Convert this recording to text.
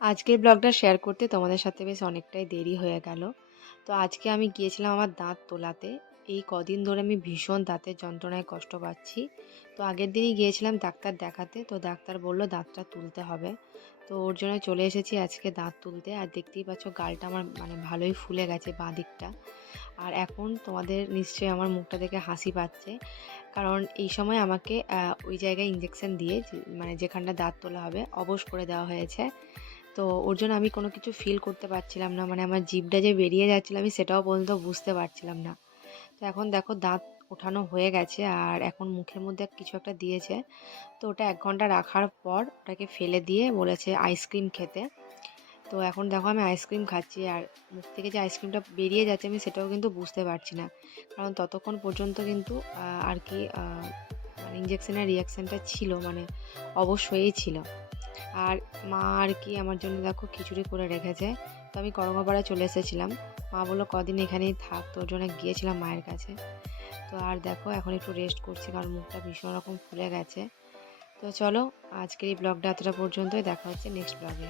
আজকের ব্লগটা শেয়ার করতে তোমাদের সাথে বেশ অনেকটাই দেরি হয়ে গেল। তো আজকে আমি গিয়েছিলাম আমার দাঁত তোলাতে। এই কদিন ধরে আমি ভীষণ দাঁতের যন্ত্রণায় কষ্ট পাচ্ছি। তো আগের দিনই গিয়েছিলাম ডাক্তার দেখাতে, তো ডাক্তার বলল দাঁতটা তুলতে হবে। তো ওর জন্য চলে এসেছি আজকে দাঁত তুলতে। আর দেখতেই পাচ্ছ গালটা আমার ভালোই ফুলে গেছে বাঁ দিকটা। আর এখন তোমাদের নিশ্চয়ই আমার মুখটা দেখে হাসি পাচ্ছে, কারণ এই সময় আমাকে ওই জায়গায় ইঞ্জেকশন দিয়ে যেখানটা দাঁত তোলা হবে অবশ করে দেওয়া হয়েছে। তো ওর জন্য আমি কোনো কিছু ফিল করতে পারছিলাম না, আমার জিভটা যে বেরিয়ে যাচ্ছিল আমি সেটাও পর্যন্ত বুঝতে পারছিলাম না। তো এখন দেখো দাঁত ওঠানো হয়ে গেছে, আর এখন মুখের মধ্যে কিছু একটা দিয়েছে। তো ওটা 1 ঘন্টা রাখার পর ওটাকে ফেলে দিয়ে বলেছে আইসক্রিম খেতে। তো এখন দেখো আমি আইসক্রিম খাচ্ছি, আর মুখ থেকে যে আইসক্রিমটা বেরিয়ে যাচ্ছে আমি সেটাও কিন্তু বুঝতে পারছি না, কারণ ততক্ষণ পর্যন্ত কিন্তু আর কি ইঞ্জেকশনের রিয়াকশানটা ছিল, অবশ্যই ছিল। আর মা আর কি আমার জন্য দেখো খিচুড়ি করে রেখেছে। তো আমি করঙ্গাপাড়া চলে এসেছিলাম। মা বললো কদিন এখানেই থাক, তো ওর জন্য গিয়েছিলাম মায়ের কাছে। তো আর দেখো এখন একটু রেস্ট করছি, কারণ মুখটা ভীষণ রকম ফুলে গেছে। তো চলো, আজকের এই ব্লগটা এতটা পর্যন্তই। দেখা হচ্ছে নেক্সট ব্লগে।